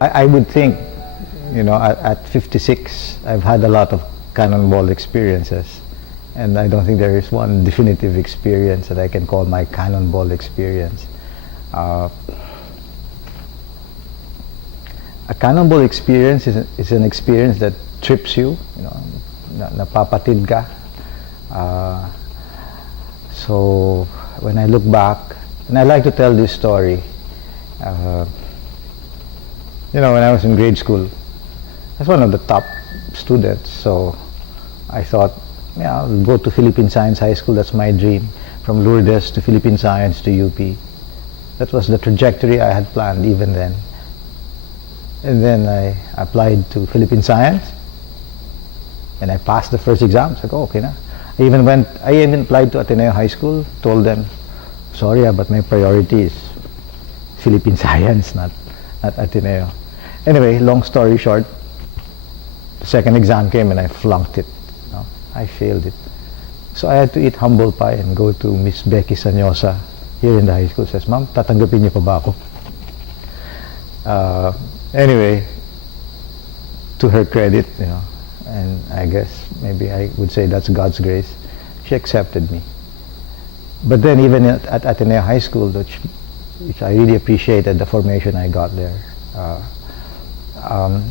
I would think, at 56, I've had a lot of cannonball experiences. And I don't think there is one definitive experience that I can call my cannonball experience. A cannonball experience is an experience that trips you, napapatid ka. So when I look back, and I like to tell this story, when I was in grade school, I was one of the top students, so I thought, yeah, I'll go to Philippine Science High School, that's my dream. From Lourdes to Philippine Science to UP. That was the trajectory I had planned even then. And then I applied to Philippine Science, and I passed the first exam. So I go, okay na. I even applied to Ateneo High School, told them, sorry, but my priority is Philippine Science, not Ateneo. Anyway, long story short, the second exam came and I flunked it. I failed it. So I had to eat humble pie and go to Miss Becky Sanyosa here in the high school. Says, Ma'am, tatanggapin niyo pa ba ako? Anyway, to her credit, and I guess maybe I would say that's God's grace, she accepted me. But then even at Ateneo High School, which I really appreciated the formation I got there.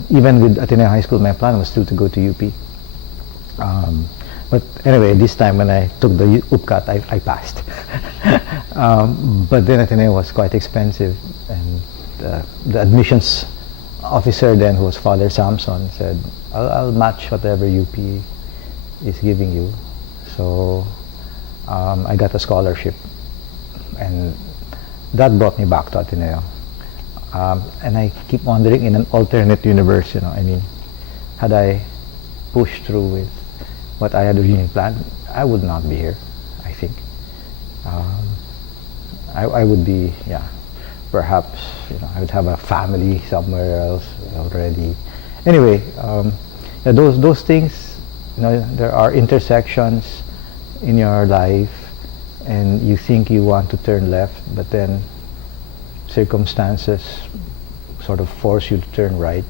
Even with Ateneo High School, my plan was still to go to UP. But anyway, this time when I took the UPCAT, I passed. But then Ateneo was quite expensive, and the admissions officer then, who was Father Samson, said, I'll match whatever UP is giving you. So I got a scholarship, and that brought me back to Ateneo. And I keep wondering, in an alternate universe, had I pushed through with what I had originally planned, I would not be here, I think. I would be, perhaps, I would have a family somewhere else already. Anyway, those things, there are intersections in your life, and you think you want to turn left, but then circumstances sort of force you to turn right.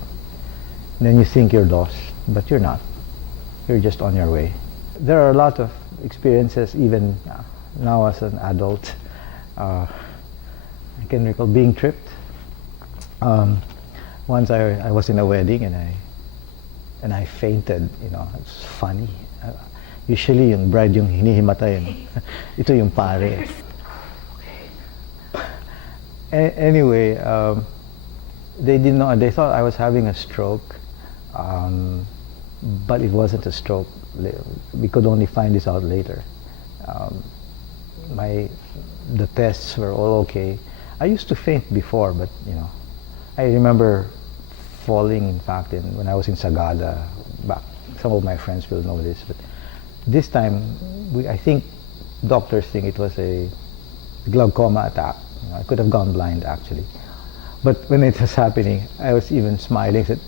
And then you think you're lost, but you're not. You're just on your way. There are a lot of experiences, even now as an adult. I can recall being tripped. Once I was in a wedding and I fainted. It's funny. Usually yung bride yung hinihimatay. Ito yung pare. Anyway, they didn't know. They thought I was having a stroke. But it wasn't a stroke. We could only find this out later. The tests were all okay. I used to faint before, but I remember falling. In fact, when I was in Sagada, back, some of my friends will know this. But this time, I think doctors think it was a glaucoma attack. I could have gone blind actually. But when it was happening, I was even smiling. I said,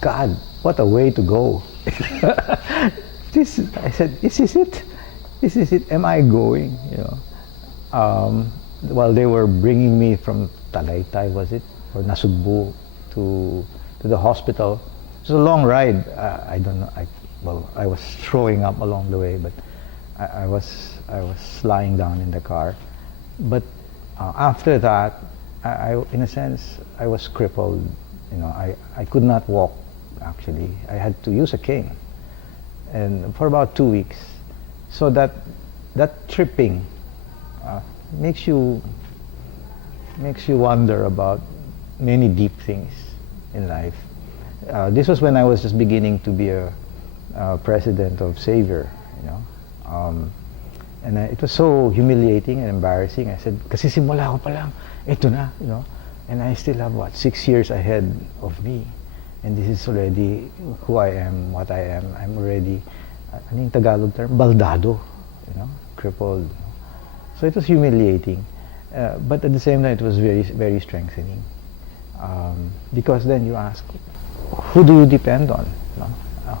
God, what a way to go. I said, this is it? This is it? Am I going? While they were bringing me from Tagaytay, was it? Or Nasugbu to the hospital. It was a long ride. I don't know. I was throwing up along the way, but I was lying down in the car. But after that, in a sense, I was crippled. I could not walk. Actually, I had to use a cane, and for about 2 weeks. So that tripping makes you wonder about many deep things in life. This was when I was just beginning to be a president of Savior, and it was so humiliating and embarrassing. I said, kasi simula ko pa lang, ito na, and I still have 6 years ahead of me. And this is already who I am, what I am. I'm already, ano yung Tagalog term? Baldado, crippled. So it was humiliating. But at the same time, it was very, very strengthening. Because then you ask, who do you depend on?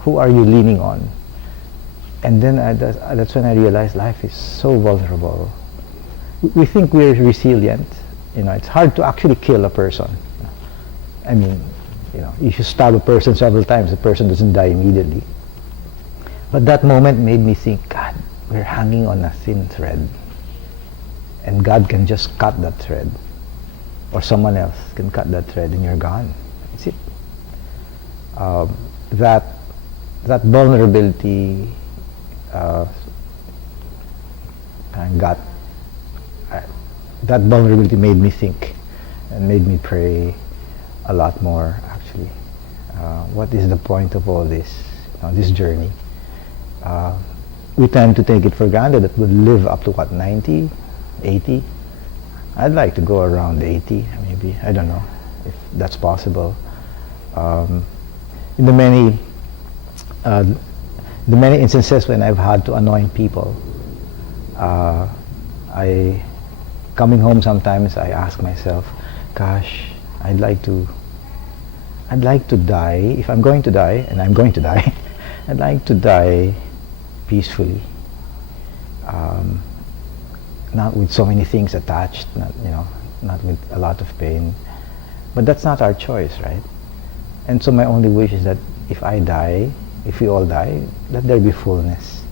Who are you leaning on? And then that's when I realized life is so vulnerable. We think we're resilient. It's hard to actually kill a person. I mean, if you stab a person several times, the person doesn't die immediately. But that moment made me think, God, we're hanging on a thin thread. And God can just cut that thread. Or someone else can cut that thread and you're gone. That's it. That vulnerability that vulnerability made me think and made me pray a lot more, actually. What is the point of all this, this journey? We tend to take it for granted that we'll live up to 90, 80? I'd like to go around 80, maybe. I don't know if that's possible. In the many instances when I've had to anoint people, coming home sometimes I ask myself, gosh, I'd like to die. If I'm going to die, and I'm going to die, I'd like to die peacefully, not with so many things attached, not with a lot of pain. But that's not our choice, right? And so my only wish is that if I die, if we all die, let there be fullness,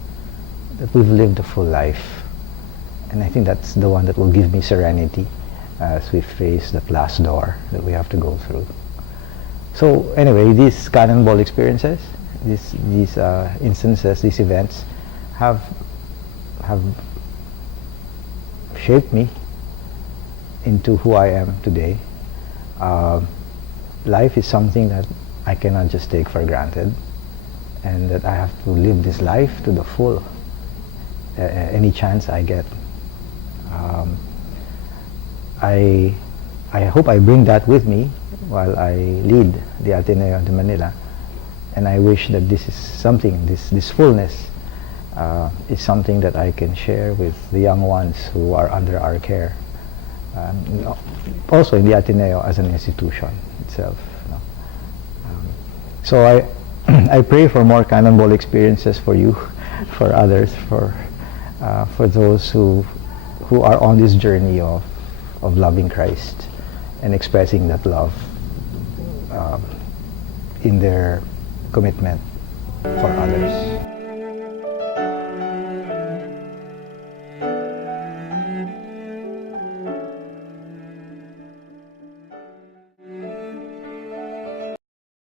that we've lived a full life. And I think that's the one that will give me serenity as we face that last door that we have to go through. So anyway, these cannonball experiences, these instances, these events have shaped me into who I am today. Life is something that I cannot just take for granted, and that I have to live this life to the full, any chance I get. I hope I bring that with me while I lead the Ateneo de Manila, and I wish that this is something, this fullness is something that I can share with the young ones who are under our care. Also in the Ateneo as an institution itself. So I pray for more cannonball experiences for you, for others, for those who are on this journey of loving Christ and expressing that love in their commitment for others.